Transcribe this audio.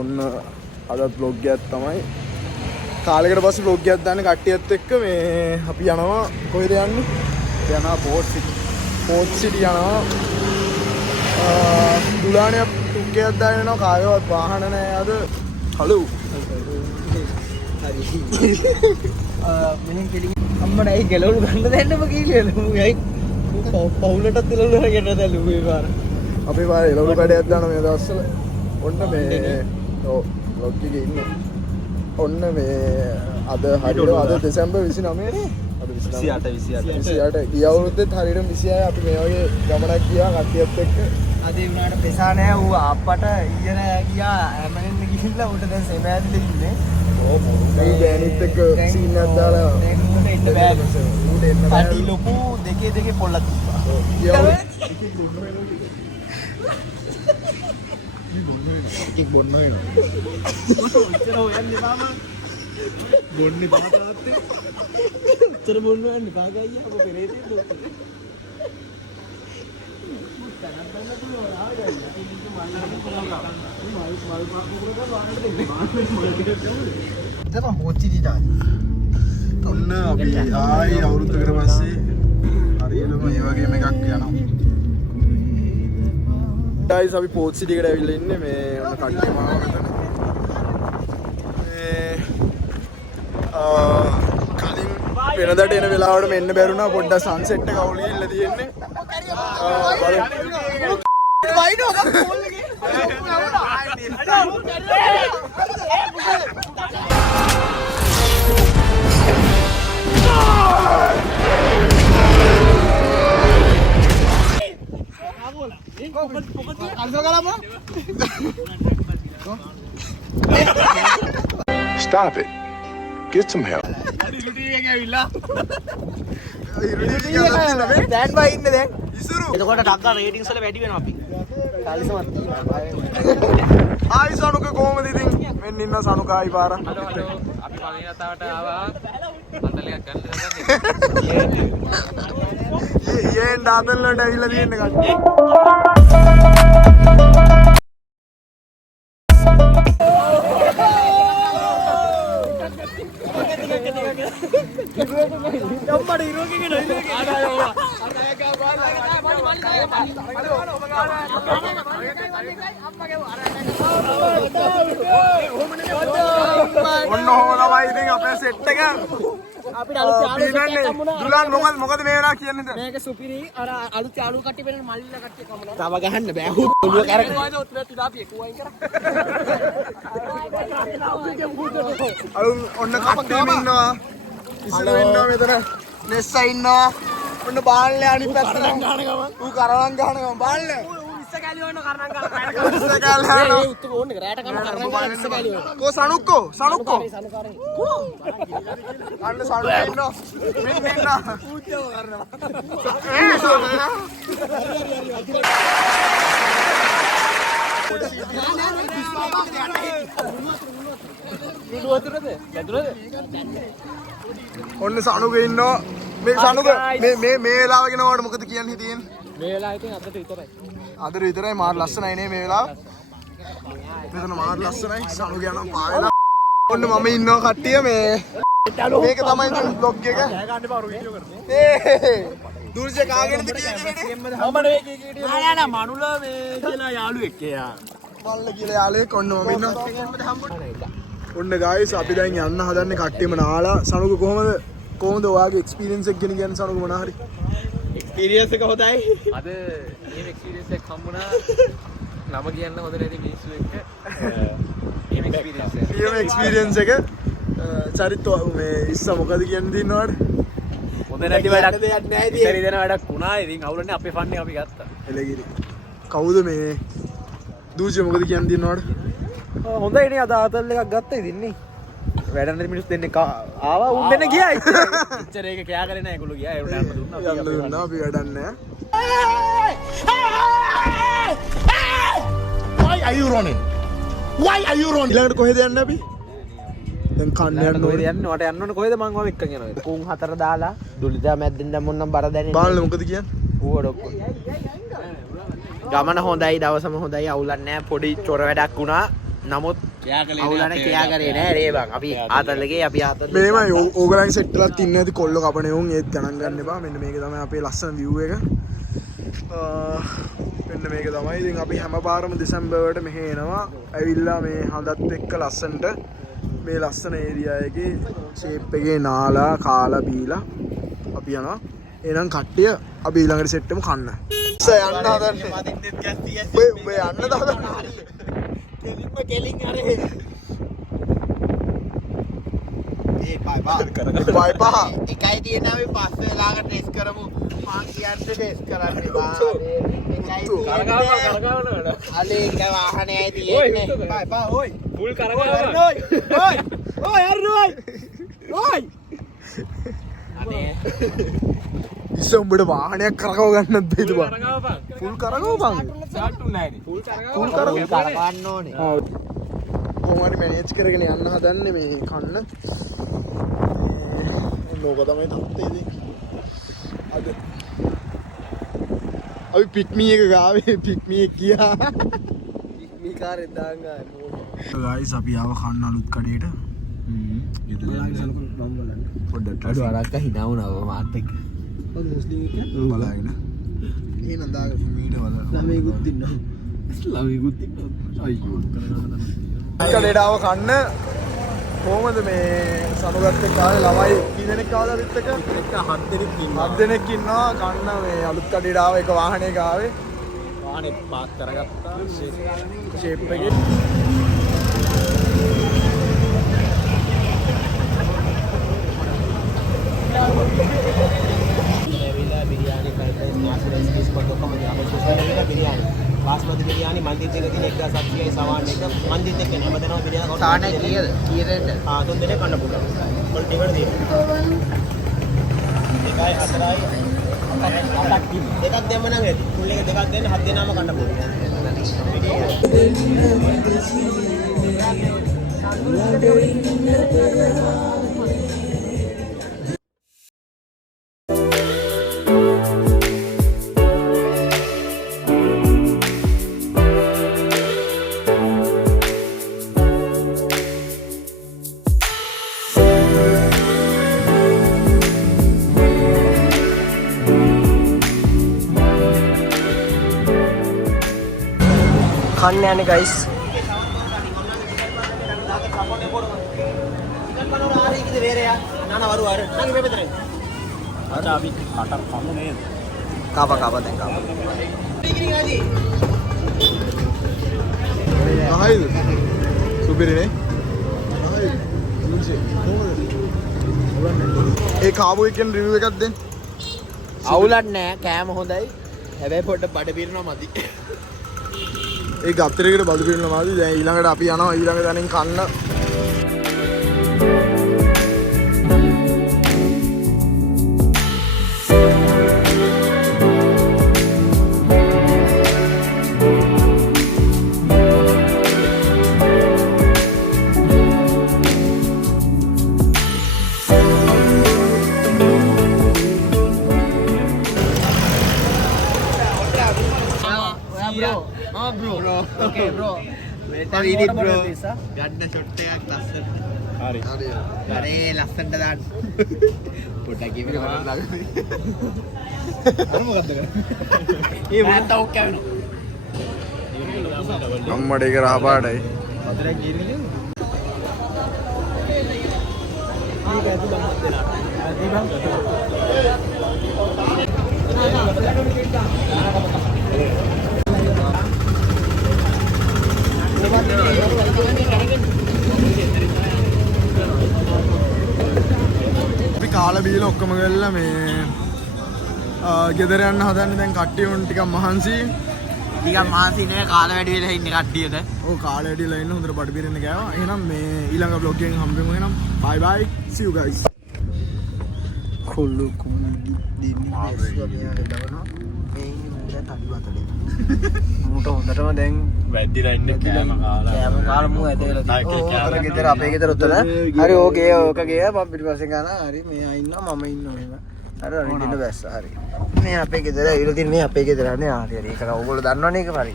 ඔන්න අද බ්ලොග් එකක් තමයි කාලයකට පස්සේ බ්ලොග් එකක් දාන්න කට්ටියත් එක්ක මේ අපි යනවා කොහෙද යන්නේ? යනවා පෝට් සිටි යනවා. දුලාණිය ටුක්කයක් දාගෙන යනවා කායවත් වාහන නැහැ අද. හලෝ. හරි. මෙහෙන් කෙලින් අම්මට ඇයි ගලවලු ගන්න දෙන්නම කීලියලු. ඇයි පවුලටත් එළවලු හරගෙන දැලු මේ පාර. අපේ පාර එළවලු කඩයක් දාන මේ දවස්වල. ඔන්න මේ ඔව් බ්ලොග් එකේ ඉන්නේ. ඔන්න මේ අද හරියට අද දෙසැම්බර් 29 නේ. අද 28 ගිය අවුරුද්දෙත් හරියට 26 අපි මේ වගේ ගමනක් ගියා කට්ටියත් එක්ක. අද ඒ වුණාට පෙසා නැහැ ඌ අප්පට ඊයර ගියා ඇමනෙන්න ගිහිල්ලා උට දැන් සෙමෑදිලේ ඉන්නේ. ඔව් මේ ගෑනිත් එක්ක සීන් එකක් දාලා දැන් උට එන්න බෑ. උට එන්න බෑ. පැටි ලොකු දෙකේ පොල්ලක් තිබ්බා. ඔව් ගිය අවුරුද්දේ එකක් බොන්න වෙනවා. ඔච්චර හොයන්නේ මාමා. බොන්නේ පාතාත්තේ. ඔච්චර බොන්න යන්නේ කාගයියා අපෝ පෙරේතේ දුත්තේ. තනක් බන්න පුළුවන් ආගයියා. ඉතින් මල්ලකට පුළුවන්. මල් පාකුරක වාරට දෙන්නේ. තමයි හොච්චි දිටා. ඔන්න අපි ආයි අවුරුද්දකට පස්සේ හරියටම මේ වගේම එකක් යනවා. guys අපි පෝට් සිටි එකට ඇවිල්ලා ඉන්නේ මේ ඔන්න කට්ටිය මාව මෙතන මේ කලින් වෙනදට එන වෙලාවට මෙන්න බැරුණා පොඩ්ඩක් සන්සෙට් එක අවුල් ගිහිල්ලා තියෙන්නේ වයින්ෝ කෝල් එකේ Stop it. Get some help. දැන් බයි ඉන්නේ දැන් ඉසුරු එතකොට ටක්කා රේටින්ග්ස් වල වැඩි වෙනවා අපි. කාලිසමත් ආයි සනුක කොහමද ඉතින් මෙන්න ඉන්න සනුකායි පාර හලෝ අපි පළවෙනි වතාවට ආවා. අන්දලයක් ගන්න යෙන් දාදල්ලට ඇවිල්ලා තියෙන්නේ කට්ටිය. ඔන්න හොමයි ඉතින් අපේ සෙට් එක අපිට අලුත් යාළුවෝ දුලාන් මොකද මේ වෙනා කියන්නේ දැන් මේක සුපිරි අර අලුත් යාළුවෝ කට්ටිය වෙන මල්ලිලා කට්ටිය කමනවා. තව ගහන්න බෑ. ඔළුව කැරක. ඔන්න කට්ටියම ඉන්නවා. ඉස්සර ඉන්නවා මෙතන. නෙස්සා ඉන්නවා. ඔන්න බාල්ලේ අනිත් පැත්තට ගහන ගම. ඌ කරවම් ගහන ගම බාල්ලේ. ඉස්ස කැලිය වන්න කරනම් කරලා ඉස්ස කැල්ලා යනවා. ඒ උත්තු ඕනේ රැට කරන කරනම් කරලා ඉස්ස කැලිය වන්න. කෝ සනුක්කෝ සනුක්කෝ. සනුකාරේ. අන්න සනුක් ඉන්නවා. මෙන්න ඉන්න. ඌච්චව කරනවා. ඔන්න සනුක ඉන්නවා. මේ සනුක මේ වෙලාව ගැන ඔයාලට මොකද කියන්න හිතෙන්නේ? මේ වෙලාව ඉතින් අදට විතරයි. අදට විතරයි මාර ලස්සනයි නේ මේ වෙලාව. මෙතන මාර ලස්සනයි සනුක යනවා පාවෙලා. ඔන්න මම ඉන්නවා කට්ටිය මේ මේක තමයි බ්ලොග් එක. ගෑ ගන්න බා වීඩියෝ කරන්නේ. ඒ දුර්ජ කාගෙනද කියන්නේ? මම නේ කීකිටිය. නෑ මනුල මේ කියලා යාළුවෙක් එයා. මල්ල කියලා යාළුවෙක් ඔන්න මම ඉන්නවා. ඔන්න ගායිස් අපි දැන් යන්න හදන්නේ කට්ටියම නාලා. සනුක කොහොමද ඔයාගේ එක්ස්පීරියන්ස් එක ගැන කියන්නේ සනුක මොනවා හරි? එක්ස්පීරියන්ස් එක හොඳයි. අද මේ එක්ස්පීරියන්ස් එක හම්බුණා. නම කියන්න හොඳ නැති මිනිස්සු එක්ක. මේ එක්ස්පීරියන්ස් එක චරිත මේ ඉස්ස මොකද කියන්න දිනවලට? හොඳ නැති වැඩක් දෙයක් නෑ ඉතින්. ඉතින් දෙන වැඩක් වුණා. ඉතින් අවුලන්නේ අපේ ෆන් එක අපි ගත්තා. එලගිරි. කවුද මේ දූජ මොකද කියන්න දිනවලට? හොඳයි නේ අද ආතල් එකක් ගත්තා ඉතින් නේ. වැඩ නැති මිනිස්සු දෙන්නේ ආවා උන් දෙන්න ගියා ඉච්චර ඒක කෑ කරේ නෑ ඒගොල්ලෝ ගියා ඒකට යන්න දුන්නා අපි වැඩක් නෑ. Why are you running? Why are you running? ඊළඟට කොහෙද යන්නේ අපි? දැන් කන්න යන්න කොහෙද යන්නේ? මට යන්න ඕනේ කොහෙද මං ඔය එක්කන් යනවා. කුන් හතර දාලා දුලිතා මැද්දෙන් දැම්මොත් නම් බර දැනෙන්නේ. බාල්ල මොකද කියන්නේ? ඌව ඩොක්කො. ගමන හොඳයි දවසම හොඳයි අවුලක් නැහැ පොඩි චොර වැඩක් වුණා නමුත් අවුලන කියා කරේ නෑ රේබන් අපි ආතල්ලගේ අපි ආතල් මේමයි ඕගලන් සෙට්ටලත් ඉන්න ඇති කොල්ල කපන උන් ඒත් ගණන් ගන්න එපා මෙන්න මේක තමයි අපේ ලස්සන view එක මෙන්න මේක තමයි ඉතින් අපි හැම පාරම දෙසැම්බර්ට මෙහෙ එනවා ඇවිල්ලා මේ හඳත් එක්ක ලස්සනට මේ ලස්සන ඒරියා එකේ ෂේප් එකේ නාලා කාලා බීලා අපි යනවා එහෙනම් කට්ටිය අපි ඊළඟට සෙට් එකම කන්න යන්න හදන්නේ ඔය යන්න කෙලින් අරේ බයිපා එකයි තියෙන අපි පස්ස වෙලාකට ටෙස්ට් කරමු මං කියන්න ටෙස්ට් කරන්න එපා අලේ එක වාහනයයි තියෙන්නේ බයිපා ඔයි ෆුල් කරගන්න ඔයි ඔයි අනේ ඉස්ස උඹට වාහනයක් කරකව ගන්නත් බැයිද බං ෆුල් කරකව බං ෆුල් කරගන්න ඕනේ කොහොමද මැනේජ් කරගෙන යන්න හදන්නේ මේ කන්න නෝක තමයි තත්ත්වය ඉතින් අද අපි පික්මී එක ගාවේ පික්මී එක ගියා පික්මී කාරේ දාන් ගානේ ගයිස් අපි ආව කන්න අලුත් කඩේට පොඩ්ඩක් අඩු අරක්ක hina වුණා මාත් එක්ක බලන්න එහෙනම් දාගෙන මීට වල ළමයිකුත් ඉන්නවා අයියෝ කඩේට ආව කන්න කොහොමද මේ සනුගත් එක්ක ආවේ ළමයි කී දෙනෙක් ආවද අපිත් එක්ක 7 දෙනෙක් ඉන්නවා කන්න මේ අලුත් කඩේට ආව එක වාහනයක ආවේ වාහනේ පාස් කරගත්තා ෂේප් එකේ बिरयानी बासमती बिरयानी मंदिर के दिन एक सब्जी है सवान एक मंदिर के नाम देना बिरयानी साने किए रेट हां तो देने करना पूरा और टिकट दे එකයි හතරයි අටක් දෙකක් දෙන්න නම් ඇති ෆුල් එක දෙකක් දෙන්න හත් දෙනාම කන්න පුළුවන් කන්න යන්නේ ගයිස් කාපා දැන් කාපා ආයිද සුපිරිනේ ඒ කාබෝ එකෙන් රිවිව් එකක් දෙන්න අවුලක් නෑ කෑම හොඳයි හැබැයි පොඩ්ඩ බඩ පිරෙනවා මදි ඒ ගත්තරේකට බඩු පිරෙනවා මාදි දැන් ඊළඟට අපි යනවා ඊළඟ තැනින් කන්න bro. Okay, bro. What we did, bro. ගන්න ෂොට් එකක් ලස්සන. හරි. හරි ලස්සනට දාන්න. පොඩ්ඩක් ගෙවි කරලා දාන්න. අර මොකද්ද කරන්නේ? ඒ මොකක්ද ඔක් කවනවා. අම්මඩ එක රහපාටයි. වතුරක් ගිරින්නේ. මේක ඇතු බම්මත් දෙනවා. ඇති බම්. අපි කාලා බීලා ඔක්කොම ගල්ලා මේ ගෙදර යන්න හදන්නේ දැන් කට්ටිය උන් ටිකක් මහන්සි නේ කාලා වැඩි වෙලා ඉන්නේ කට්ටියට. ඔව් කාලා වැඩිලා ඉන්න හොඳට බඩ පිරෙන්න ගෑවා. එහෙනම් මේ ඊළඟ vlog එකෙන් හම්බෙමු එහෙනම්. bye bye see you guys. කොල්ලෝ කොම්බි දින්නේ මූට හොඳටම දැන් වැද්දිලා ඉන්නේ කෑම කාලා මූ ඇදලා තියෙනවා. ගෙදර අපේ ගෙදර උතර. හරි ඕකේ ඕක ගියා මම පිටිපස්සේ ගානා. හරි මෙයා ඉන්නවා මම ඉන්නවා එහෙම. හරි අනිත් ඉන්න බැස්ස හරි. මේ අපේ ගෙදර ඉර දින්නේ අපේ ගෙදරනේ. හරි හරි ඒක ඕගොල්ලෝ දන්නවනේ ඒක හරි.